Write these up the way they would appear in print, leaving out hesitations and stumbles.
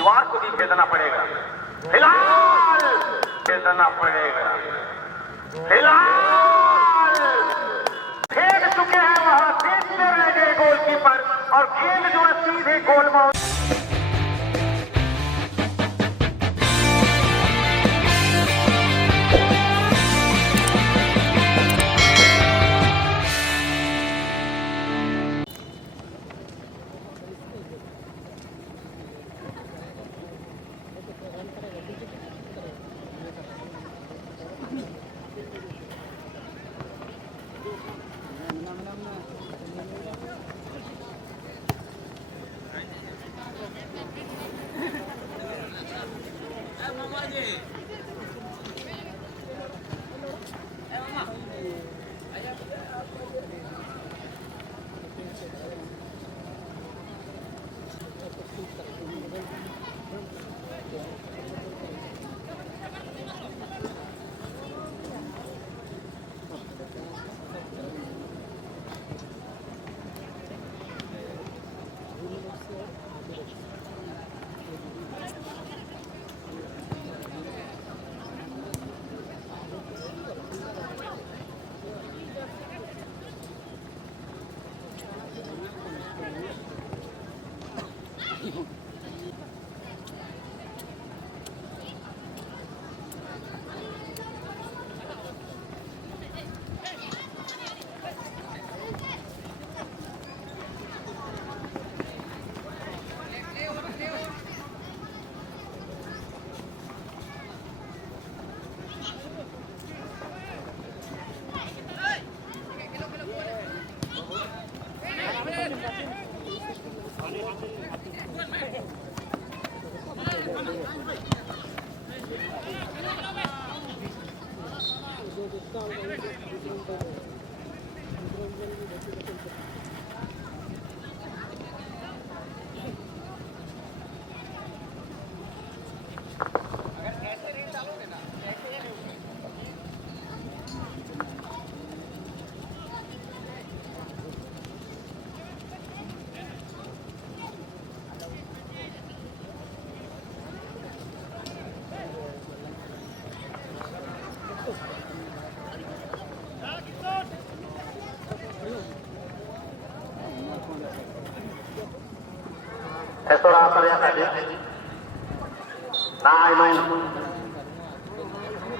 दीवार को भी भेदना पड़ेगा, फिलहाल भेदना पड़ेगा, फिलहाल भेद चुके हैं वहां, देखते रह गए गोलकीपर और गेंद जो है सीधे गोल में।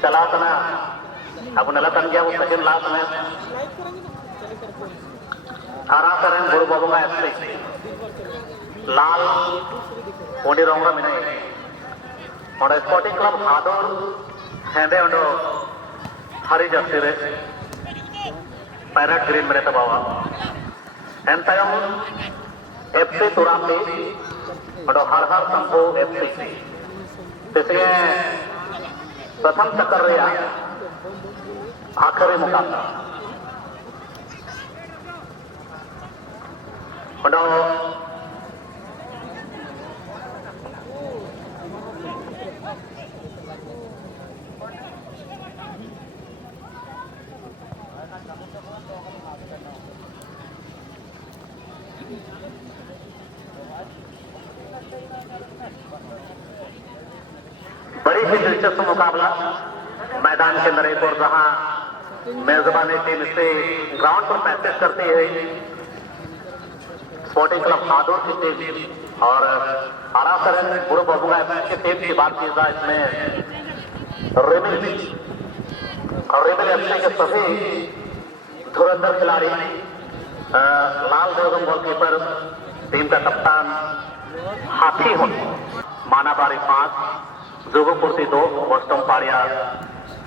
चलातना आपल्याला तंग्या सेकंड लास्ट में आरासरन गुरु बाबूगा एफसी लाल ओडी रोंगा मिने और स्पोर्टिंग क्लब हादोर हेंदे उंडो हरी जर्सी रे पैरेट ग्रीन मेरे तबावा एंतयम एफसी तुरामी और हर हर संभो एफसी इसलिए प्रथम चक्कर रहा आखिरी मुकाबला बड़ी ही दिलचस्प मुकाबला मैदान के अंदर एक और जहां मेजबानी टीम से ग्राउंड पर प्रैक्टिस करती है स्पोर्टिंग क्लब हादोर की टीम और आरासरन गुरु बाबूगा की टीम की बात की जाए इसमें रिमिल एफसी के सभी धुरंधर खिलाड़ी लाल देवगम गोलकीपर टीम का कप्तान हाथी हो मानाबारी 5 जोगोपुर्ती 2 वस्टम पाड़िया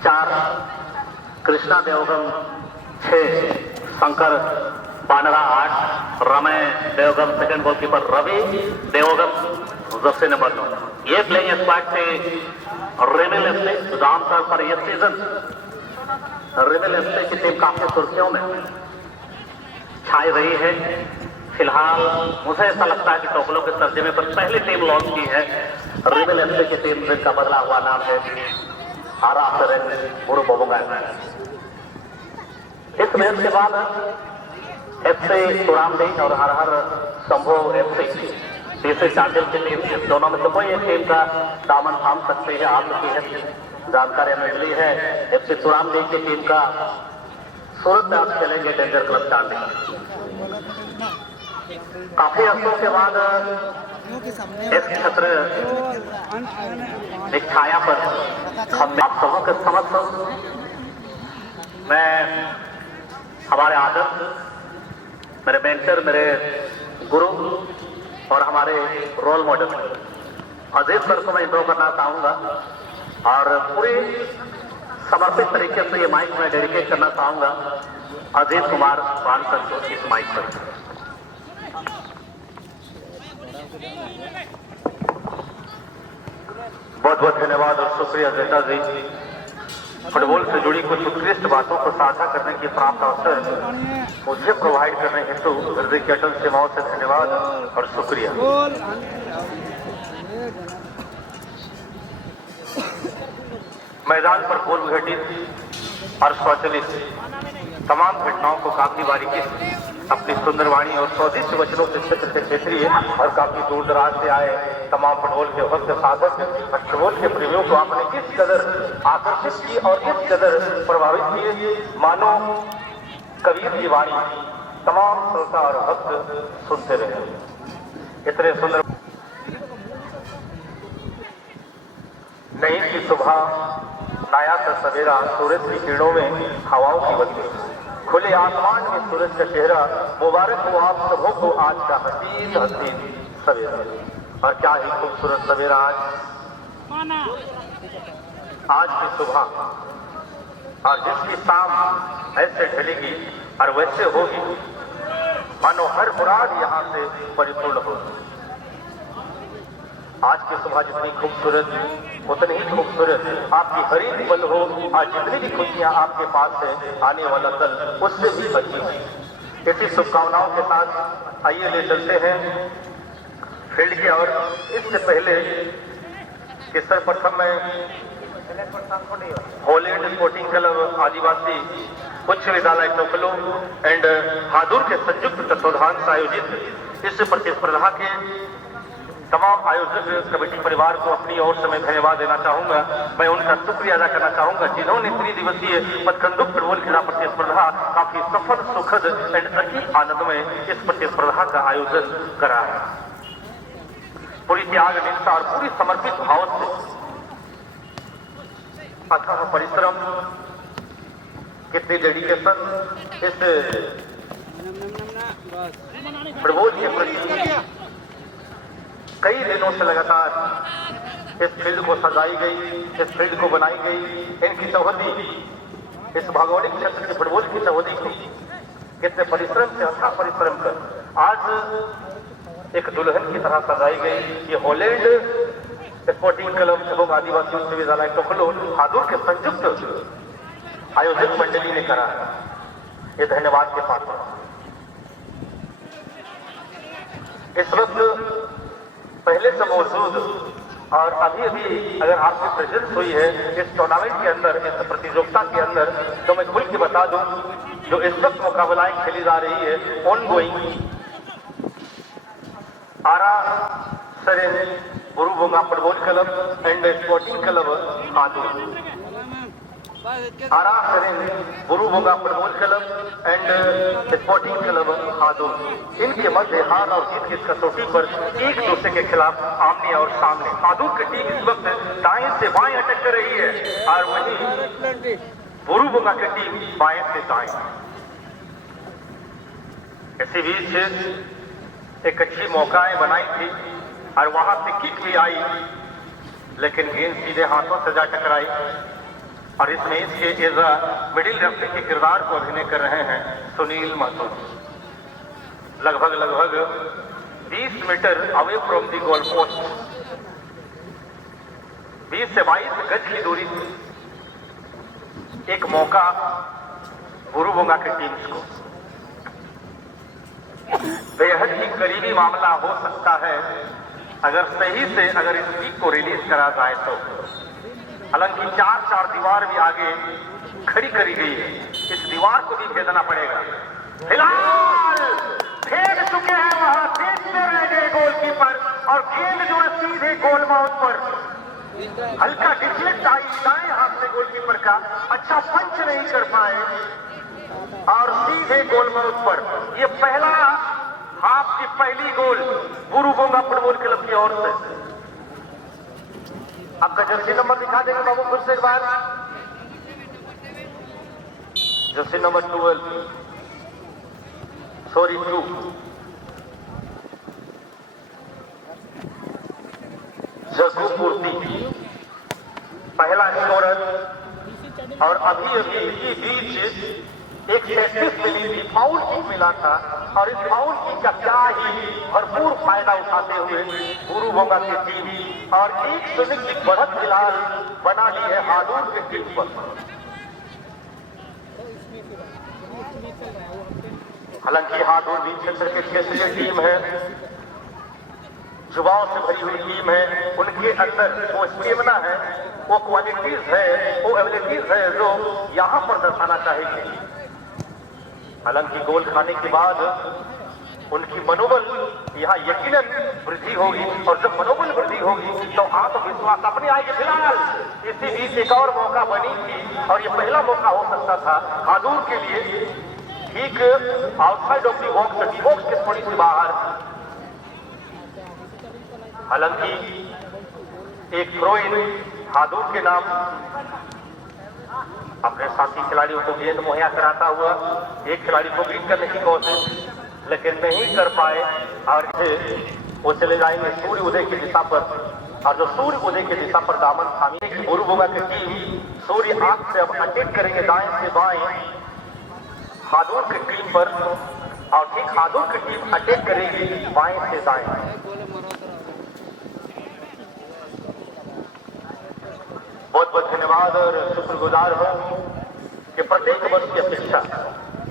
4 Krishna Devgam 6 Shankar Banra 8 Ramay Devgam second goalkeeper Ravi Devgam jersey number 9 ये प्लेइंग स्क्वाड से रिमिल एफसी रामसर पर यह सीजन रिमिल एफसी की टीम काफी सुर्खियों में छाई रही है। फिलहाल मुझे ऐसा लगता है कि टोकलो के तर्जमे पर पहली टीम लॉन्च की है रिमिल एफसी की टीम जिनका बदला हुआ नाम है आरासरन गुरु बाबूगा। इस मैच के बाद एफसी तुरामडी और हर हर संभो एफसी तीसरे चार्जर की टीम, दोनों में से कोई एक टीम का दामन थाम सकते हैं। आप की है जानकारी हमें मिली है FC तुराम लीग की टीम का सूरत में आप खेलेंगे डेंजर क्लब चांदी। काफी हफ्तों के बाद इस क्षेत्र एक छाया पर हम आप सबों के समक्ष मैं हमारे आदर्श, मेरे मेंटर, मेरे गुरु और हमारे रोल मॉडल अजीत सर को मैं इंट्रो करना चाहूंगा और पूरी समर्पित तरीके से ये माइक में डेडिकेट करना चाहूंगा अजीत कुमार पान सर को इस माइक पर। बहुत बहुत धन्यवाद और शुक्रिया जेठा जी। फुटबॉल से जुड़ी कुछ उत्कृष्ट बातों को साझा करने की प्राप्त अवसर मुझे प्रोवाइड करने हेतु हृदय की अटल सीमाओं से धन्यवाद और शुक्रिया। मैदान पर पूर्व घटित और स्वचालित तमाम घटनाओं को काफी बारीकी से अपनी सुंदर वाणी और स्वादिष्ट वचनों के क्षेत्र के क्षेत्रीय और काफी दूर दराज से आए तमाम फुटबॉल के भक्त साधक और फुटबॉल के प्रेमियों को आपने किस कदर आकर्षित की और किस कदर प्रभावित किए, मानो कबीर की वाणी तमाम श्रोता और भक्त सुनते रहे। इतने सुंदर नई की सुबह, नया सा सवेरा, सूरज की किरणों में हवाओं की बत्ती, खुले आसमान में सूरज का चेहरा, मुबारक हो आप सबों को आज का हसीन हसीन सवेरा। और क्या ही खूबसूरत सवेरा आज की सुबह, और जिसकी शाम ऐसे ढलेगी और वैसे होगी मानो हर मुराद यहाँ से परिपूर्ण होगी। आज की सुबह जितनी खूबसूरत उतनी ही खूबसूरत आपकी हर एक पल हो। आज जितनी भी खुशियां आपके पास है आने वाला कल उससे भी बची है। इसी शुभकामनाओं के साथ आइए ले चलते हैं फील्ड की ओर। इससे पहले कि सर्वप्रथम मैं हॉलैंड स्पोर्टिंग क्लब आदिवासी उच्च विद्यालय टोकलो एंड हादुर के संयुक्त तत्वाधान से आयोजित इस प्रतिस्पर्धा के तमाम आयोजक कमेटी परिवार को अपनी ओर से मैं धन्यवाद देना चाहूंगा। मैं उनका शुक्रिया अदा करना चाहूंगा जिन्होंने त्रिदिवसीय पथकंदुक फुटबॉल क्रीड़ा प्रतिस्पर्धा काफी सफल, सुखद एंड अति आनंदमय इस प्रतिस्पर्धा का आयोजन करा है। पूरी त्याग, निष्ठा और पूरी समर्पित भाव से अथाह परिश्रम, कितनी डेडिकेशन इस फुटबॉल के प्रति कई दिनों से लगातार इस फील्ड को सजाई गई, इस फील्ड को बनाई गई। इनकी चौहदी, इस भौगोलिक क्षेत्र के फुटबॉल की चौहदी को कितने परिश्रम से, अथाह परिश्रम कर आज एक दुल्हन की तरह सजाई गई। ये हॉलैंड स्पोर्टिंग क्लब एवं आदिवासी उच्च विद्यालय टोकलो हादुर के संयुक्त आयोजक मंडली ने करा है। ये धन्यवाद के पात्र। इस वक्त पहले से मौजूद और अभी अभी अगर आपकी प्रेजेंस हुई है इस टूर्नामेंट के अंदर, इस प्रतियोगिता के अंदर, तो मैं खुल के बता दूं जो इस वक्त मुकाबलाएं खेली जा रही है ongoing Ara Saren Burubonga football club and sporting club Hadur, Ara Saren Burubonga football club and sporting club Hadur. इनके मध्य हार और जीत की कसौटी पर एक दूसरे के खिलाफ आमने और सामने। हादुर की टीम इस वक्त दाएं से बाएं अटक कर रही है और वहीं बुरुबोंगा की टीम बाएं से दाएं। इसी बीच एक अच्छी मौकाएं बनाई थी और वहां से किक भी आई, लेकिन गेंद सीधे हाथों से जा टकराई। और इस मैच के एज मिडिल रेफरी के किरदार को अभिनय कर रहे हैं सुनील महतो। लगभग 20 metre away from the goal post, 20 से 22 गज की दूरी से एक मौका बुरुबोंगा की टीम को। बेहद ही करीबी मामला हो सकता है अगर सही से अगर इस लीग को रिलीज करा जाए तो। हालांकि 4 दीवार भी आगे खड़ी करी गई है, इस दीवार को भी भेजना पड़ेगा। फिलहाल फेंक चुके हैं वहां, देखते रह गए गोलकीपर और गेंद जो है सीधे गोल माउथ पर हल्का डिफ्लेक्ट आई दाएं हाथ से गोलकीपर का, अच्छा पंच नहीं कर पाए और सीधे गोल माउथ पर। ये पहला हाफ की पहली गोल बुरुगोंगा फुटबॉल क्लब की ओर से। आपका जर्सी नंबर दिखा देंगे बाबू फिर से एक बार। जर्सी नंबर 12 सॉरी 2 जग्गू पूर्ति पहला स्कोरर। और अभी इसी बीच एक 36 मिली थी फाउल किक मिला था और इस फाउल किक का क्या ही भरपूर फायदा उठाते हुए बुरुगोंगा की टीम और 1-0 की बढ़त फिलहाल बना ली है हादूर के टीम पर। हालांकि हादूर भी क्षेत्र के क्षेत्रीय टीम है, युवाओं से भरी हुई टीम है, उनके अंदर वो स्टेमिना है, वो क्वालिटीज है, वो एबिलिटीज है जो यहां पर दर्शाना चाहेगी। हालांकि गोल खाने के बाद उनकी मनोबल यहाँ यकीनन वृद्धि होगी और जब मनोबल वृद्धि होगी तो आत्मविश्वास अपने आएगी। फिलहाल इसी बीच एक और मौका बनी थी और ये पहला मौका हो सकता था हादूर के लिए, ठीक outside of the box, D box के थोड़ी सी बाहर। हालांकि एक थ्रो इन हादूर के नाम अपने साथी खिलाड़ियों को गेंद मुहैया कराता हुआ एक खिलाड़ी को बीट करने की कोशिश लेकिन नहीं कर पाए और वो चले जाएंगे सूर्य उदय की दिशा पर। और जो सूर्य उदय की दिशा पर दामन थामी बुरुगोंगा की टीम सूर्य आंख से अब अटैक करेंगे दाएं से बाएं हादूर की टीम पर और ठीक हादूर की टीम अटैक करेगी बाएं से दाएं। बहुत बहुत धन्यवाद और शुक्रगुजार हूं कि प्रत्येक वर्ष की अपेक्षा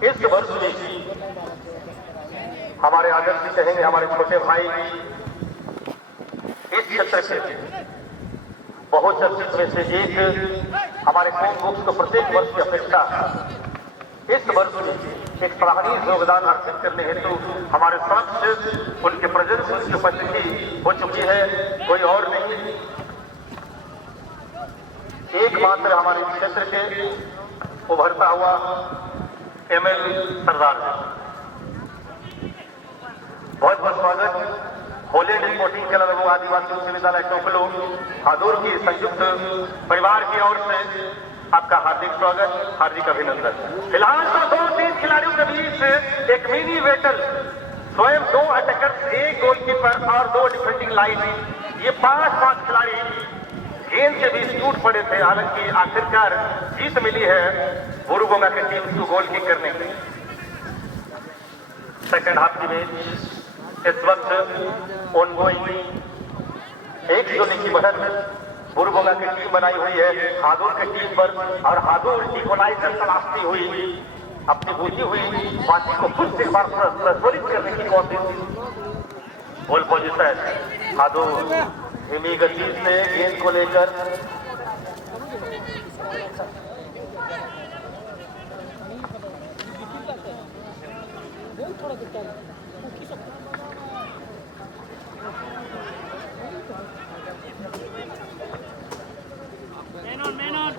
इस वर्ष भी हमारे आदर्श कहेंगे हमारे छोटे भाई इस क्षेत्र से बहुत चर्चित में से एक हमारे कोम बुक्स को प्रत्येक वर्ष की अपेक्षा इस वर्ष में एक सराहनीय योगदान अर्पित करने हेतु हमारे समक्ष उनके प्रेजेंस उनकी उपस्थिति हो चुकी है। कोई और नहीं, एकमात्र हमारे क्षेत्र के उभरता हुआ ML सरदार। बहुत बहुत स्वागत होलैंड स्पोर्टिंग क्लब एवं आदिवासी उच्च विद्यालय टोकलो हादूर की संयुक्त परिवार की ओर से आपका हार्दिक स्वागत, हार्दिक अभिनंदन। फिलहाल तो 2-3 खिलाड़ियों के बीच एक मिनी बैटल, स्वयं 2 अटैकर्स, 1 गोलकीपर और 2 डिफेंडिंग लाइन, ये 5-5 खिलाड़ी गेंद के बीच टूट पड़े थे। हालांकि आखिरकार जीत मिली है बुरुगोंगा की टीम को गोल किक करने की। सेकंड हाफ की मैच इस वक्त ऑनगोइंग 1-0 की बढ़त बुरुगोंगा की टीम बनाई हुई है हादूर की टीम पर और हादूर इक्वलाइजर तलाशती हुई अपनी बूझी हुई पार्टी को फिर से एक बार प्रज्वलित करने की कोशिश। बॉल पोजीशन हादूर धीमी गति से गेंद को लेकर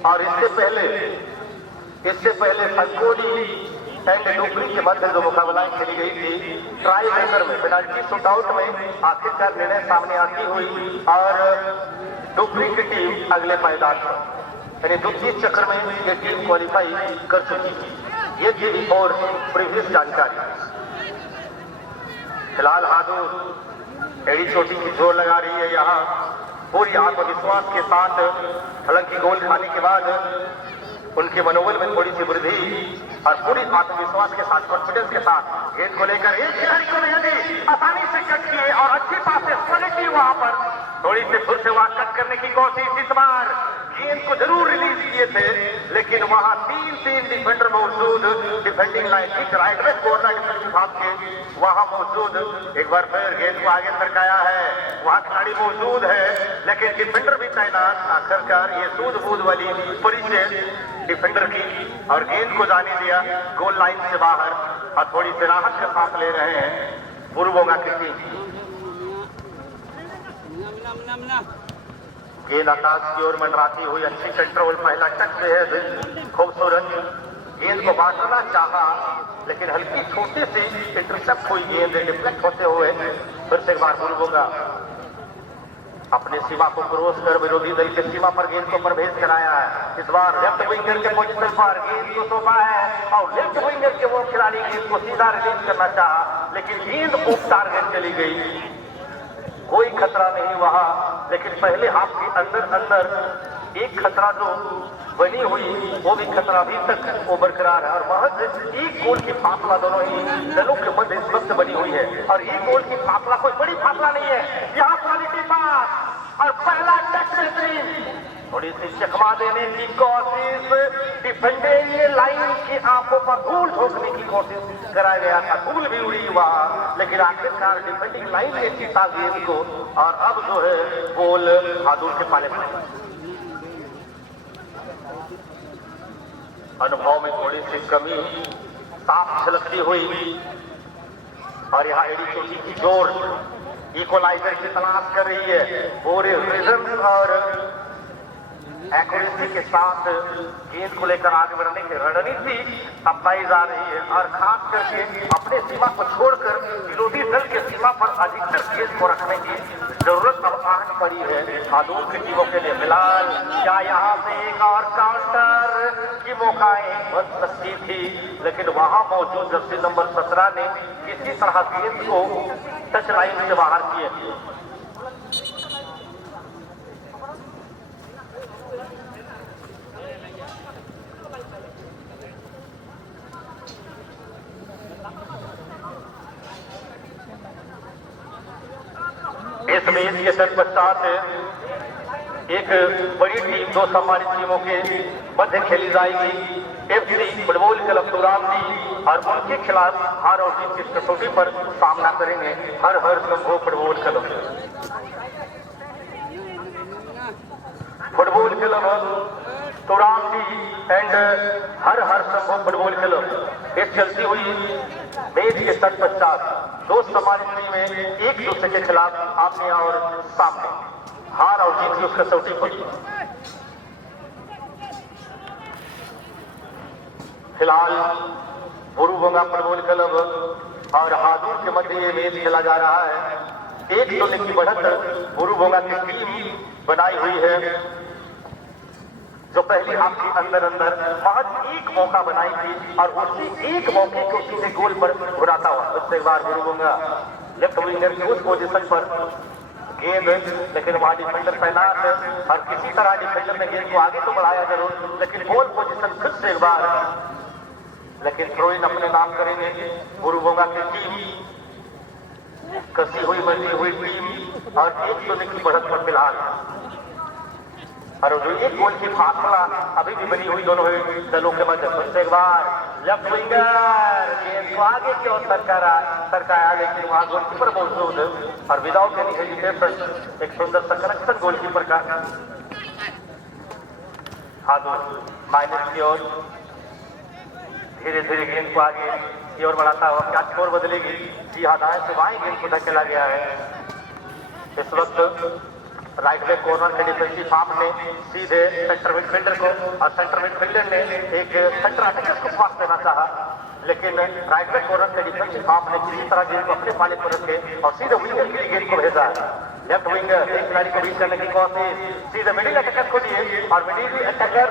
और इससे पहले संकोडी एंड डुबरी के मध्य जो मुकाबलाएं खेली गई थी ट्राई मेकर में पेनाल्टी शूटआउट में आखिरकार निर्णय सामने आती हुई और डुबरी की टीम अगले मैदान पर यानी द्वितीय चक्र में ये टीम क्वालिफाई कर चुकी थी। ये थी और प्रीवियस जानकारी। फिलहाल हादूर एड़ी चोटी की जोर लगा रही है यहाँ पूरी आत्मविश्वास के साथ। हालांकि गोल खाने के बाद उनके मनोबल में थोड़ी सी वृद्धि और पूरी आत्मविश्वास के साथ कॉन्फिडेंस के साथ गेंद को लेकर एक खिलाड़ी को यदि आसानी से कट किए और अच्छी पासे क्वालिटी वहां पर थोड़ी सी फिर से वहां कट करने की कोशिश। इस बार गेंद को जरूर रिलीज किए थे लेकिन वहां 3 डिफेंडर मौजूद, डिफेंडिंग लाइन ठीक राइट में कोर्नर डिफेंसिव भाग के वहां मौजूद। एक बार फिर गेंद को आगे सरकाया है, वहां खिलाड़ी मौजूद है लेकिन डिफेंडर भी तैनात। आखिरकार ये सूझबूझ वाली परिचय डिफेंडर की और गेंद को जाने दिया गोल लाइन से बाहर और थोड़ी सी राहत का सांस ले रहे हैं बुरुगोंगा की टीम। गेंद आकाश की ओर मंडराती हुई, अच्छी कंट्रोल, पहला टच बेहद खूबसूरत। गेंद को बांटना चाहा लेकिन हल्की छोटी सी इंटरसेप्ट हुई, गेंद डिफ्लेक्ट होते हुए फिर से एक बार बुलबुंगा अपने सीमा को क्रॉस कर विरोधी दल की सीमा पर गेंद को प्रवेश कराया है। इस बार लेफ्ट विंगर के पोजीशन पर गेंद को सौंपा है और लेफ्ट विंगर के वो खिलाड़ी गेंद को सीधा रिलीज करना चाहा लेकिन गेंद ऑफ टारगेट चली गई। कोई खतरा नहीं वहां, लेकिन पहले हाफ के अंदर एक खतरा जो बनी हुई वो भी खतरा अभी तक वो बरकरार है और महज एक गोल की फासला दोनों ही दलों के मध्य इस वक्त बनी हुई है और एक गोल की फासला कोई बड़ी फासला नहीं है। यहाँ क्वालिटी पास और पहला टच बेहतरीन, थोड़ी सी चकमा देने की कोशिश, डिफेंडिंग लाइन की आंखों पर धूल झोंकने की कोशिश कराया गया था, धूल भी उड़ी वहां लेकिन आखिरकार डिफेंडिंग लाइन ने जीता गेंद को और अब जो है गोल बहादुर के पाले में। अनुभव में थोड़ी सी कमी साफ झलकती हुई और यहाँ एडी चोटी की जोर इक्वलाइजर की तलाश कर रही है। पूरे रिदम और एक्यूरेसी के साथ गेंद को लेकर आगे बढ़ने की रणनीति अपनाई जा रही है और खास करके अपने सीमा को छोड़कर विरोधी दल के सीमा पर अधिकतर गेंद को रखने की जरूरत अब आन पड़ी है बहादुर की टीमों के लिए। फिलहाल क्या यहाँ से एक और काउंटर की मौकाएं बन सकती थी लेकिन वहां मौजूद जर्सी नंबर 17 ने किसी तरह गेंद को टच लाइन से बाहर किए। इस मैच के तत्पश्चात एक बड़ी टीम, दो सम्मानित टीमों के मध्य खेली जाएगी। एफसी फुटबॉल क्लब तुरामदी और उनके खिलाफ हार और जीत की कसौटी पर सामना करेंगे Har Sambhav football club. Football club Turamdi and Har Sambhav football club इस चलती हुई मैच के तत्पश्चात दो सम्मानित टीमें एक दूसरे के खिलाफ आमने और सामने हार और जीत की उस कसौटी पर। फिलहाल बुरुबंगा फुटबॉल क्लब और बहादुर के मध्य ये मैच खेला जा रहा है। 1-0 की बढ़त बुरुबंगा की टीम बनाई हुई है जो पहली हाफ के अंदर महज एक मौका बनाई थी और उसी एक मौके को सीधे गोल पर घुराता हुआ उससे एक बार बुरुबंगा लेफ्ट विंगर के उस पोजीशन पर गेंद, लेकिन वहां डिफेंडर तैनात और किसी तरह डिफेंडर ने गेंद को आगे तो बढ़ाया जरूर लेकिन गोल पोजीशन फिर से एक बार, लेकिन थ्रो इन अपने नाम करेंगे बुरुबंगा की टीम। कसी हुई बनी हुई टीम और 1-0 की बढ़त पर फिलहाल और एक गोल की फासला अभी भी बनी हुई दोनों दलों के मध्य। फिर से एक बार लेफ्ट विंगर गेंद को आगे की ओर सरकाया लेकिन वहां गोलकीपर मौजूद और विदाउट एनी हेजिटेशन एक सुंदर सा कनेक्शन गोलकीपर का बहादुर माइनस की ओर धीरे धीरे गेंद को आगे की ओर बढ़ाता हुआ क्या स्कोर बदलेगी। जी हाँ, दाएं से बाएं गेंद को धकेला गया है। इस वक्त राइट बैक कॉर्नर के डिफेंसिव हाफ ने सीधे सेंटर मिडफील्डर को और सेंटर मिडफील्डर ने एक सेंटर अटैकर को पास देना चाहा लेकिन राइट बैक कॉर्नर के डिफेंसिव हाफ ने किसी तरह गेंद को अपने पाले पर रखे और सीधे विंगर के लिए गेंद को भेजा। लेफ्ट विंगर एक खिलाड़ी को बीच करने की कोशिश, सीधे मिडिल अटैकर को दिए और मिडिल अटैकर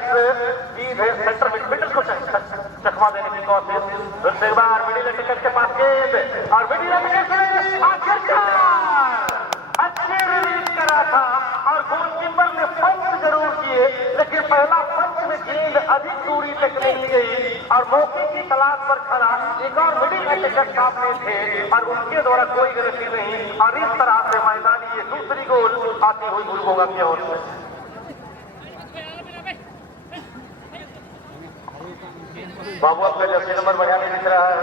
सीधे सेंटर मिडफील्डर को चकमा देने की कोशिश। फिर से एक बार मिडिल अटैकर के पास गेंद और मिडिल अच्छे रिलीज करा था और गोलकीपर ने पंच जरूर किए लेकिन पहला पंच में गेंद अधिक दूरी तक नहीं गई और मौके की तलाश पर खड़ा एक और मिडिल अटैकर सामने थे और उनके द्वारा कोई गलती नहीं और इस तरह से मैदानी ये दूसरी गोल आती हुई बुरुबंगा की ओर से। बाबू आपका जर्सी नंबर बढ़िया नहीं दिख रहा है।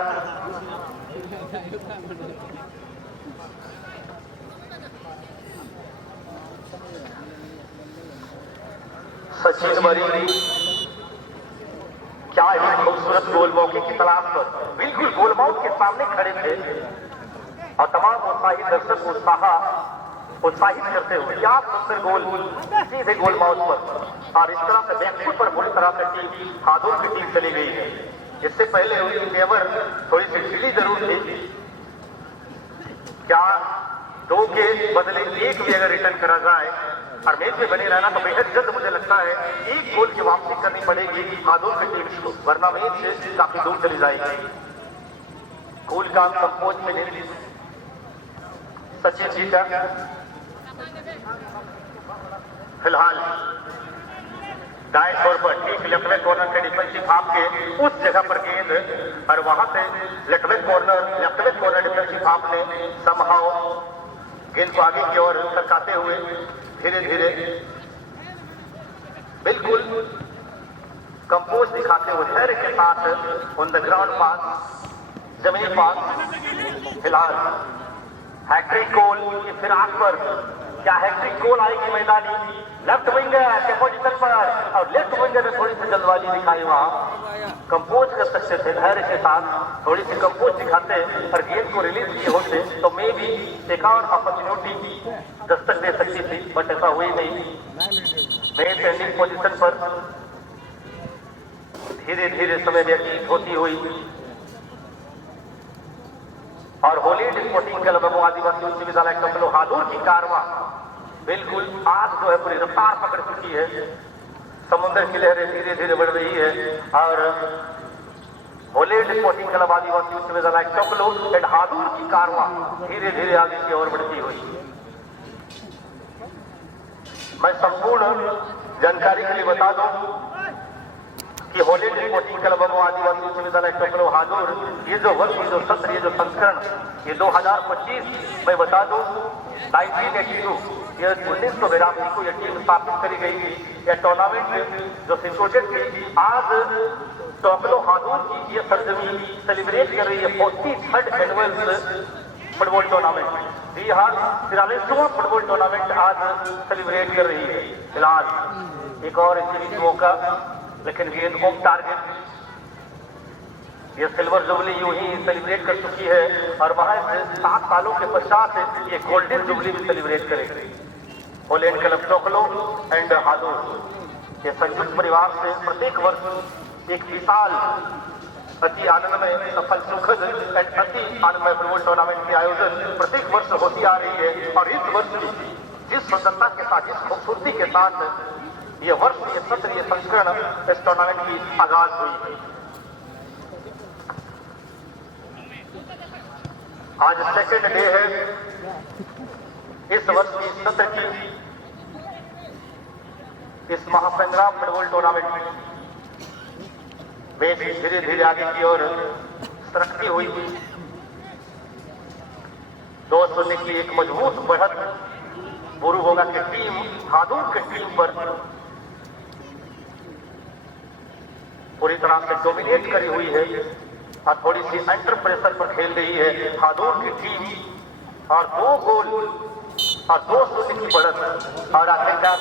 सचिन मरी क्या एक खूबसूरत गोल मौके की तलाश पर बिल्कुल गोल माउथ के सामने खड़े थे और तमाम उत्साही दर्शक उत्साह उत्साहित करते हुए या सुंदर गोल सीधे गोल माउस पर, और इस तरह से बैकफुट पर पूरी तरह से टीम हादुर की टीम चली गई है। इससे पहले उनकी फेवर थोड़ी सी ढीली जरूर थी, क्या 2 के बदले 1 भी अगर रिटर्न करा जाए और मैच में बने रहना तो बेहद जल्द मुझे लगता है 1 गोल की वापसी करनी पड़ेगी हादुर की टीम को, वरना मैच काफी दूर चली जाएगी। कूल काम कंपोज में सचिन जी का फिलहाल दाएं छोर पर ठीक लेफ्ट कॉर्नर के डिफेंसिव हाफ के उस जगह पर गेंद, और वहां से लेफ्ट कॉर्नर डिफेंसिव हाफ ने समहाउ गेंद को आगे की ओर सरकाते हुए धीरे धीरे बिल्कुल कंपोज दिखाते हुए धैर्य के साथ ऑन द ग्राउंड पास, जमीन पास। फिलहाल हैट्रिक गोल की फिराक पर क्या हैट्रिक गोल आएगी मैदानी लेफ्ट विंगर के पोजीशन पर, और लेफ्ट विंगर ने थोड़ी सी जल्दबाजी दिखाई, वहां कंपोज कर सकते थे धैर्य के साथ, थोड़ी सी कंपोज दिखाते और गेंद को रिलीज किए होते तो मे भी एक और अपॉर्चुनिटी दस्तक दे सकती थी, बट ऐसा हुई नहीं। मैच एंडिंग पोजीशन पर धीरे धीरे समय व्यतीत होती हुई और होली स्पोर्टिंग क्लब एवं आदिवासी उच्च विद्यालय टोकलो हादुर की कारवा बिल्कुल आज जो है पूरी रफ्तार पकड़ चुकी है। समुद्र की लहरें धीरे धीरे बढ़ रही है और होली स्पोर्टिंग क्लब आदिवासी उच्च विद्यालय टोकलो एंड हादुर की कारवा धीरे धीरे आगे की ओर बढ़ती हुई। मैं संपूर्ण जानकारी के लिए बता दूं कि होली स्पोर्टिंग क्लब एवं आदिवासी उच्च विद्यालय टोकलो हादुर ये जो वर्ष, ये जो सत्र, ये जो संस्करण, ये 2025 मैं बता दूं 1982 ये 1982 को यह टीम स्थापित करी गई थी। यह टूर्नामेंट जो सिंकोटेड थी, आज टोकलो हादुर की ये सरजमी सेलिब्रेट कर रही है 43rd एनुअल फुटबॉल टूर्नामेंट। जी हाँ, 43वां फुटबॉल टूर्नामेंट आज सेलिब्रेट कर रही है। फिलहाल एक और सीरीज मौका, लेकिन गेंद ऑफ टारगेट ये सिल्वर जुबली यूं ही सेलिब्रेट कर चुकी है और वहां से 7 सालों के पश्चात ये गोल्डन जुबली भी सेलिब्रेट करेगी। होलैंड क्लब टोकलो एंड हादुर ये संयुक्त परिवार से प्रत्येक वर्ष एक विशाल अति आनंदमय, सफल, सुखद एंड अति आनंदमय फुटबॉल टूर्नामेंट की आयोजन प्रत्येक वर्ष होती आ रही है। और इस वर्ष जिस स्वतंत्रता के साथ, जिस खूबसूरती के साथ ये वर्ष, ये सत्र, ये संस्करण इस टूर्नामेंट की आगाज हुई। आज सेकंड डे है इस वर्ष की सत्र की इस महासंग्राम फुटबॉल टूर्नामेंट में। मैच धीरे धीरे आगे की ओर सरकती हुई 2-0 की एक मजबूत बढ़त बुरुबोंगा की टीम हादुर की टीम पर पूरी तरह से डोमिनेट करी हुई है और थोड़ी सी अंडर प्रेशर पर खेल रही है हादुर की टीम, और 2 गोल और 2-0 की बढ़त और आखिरकार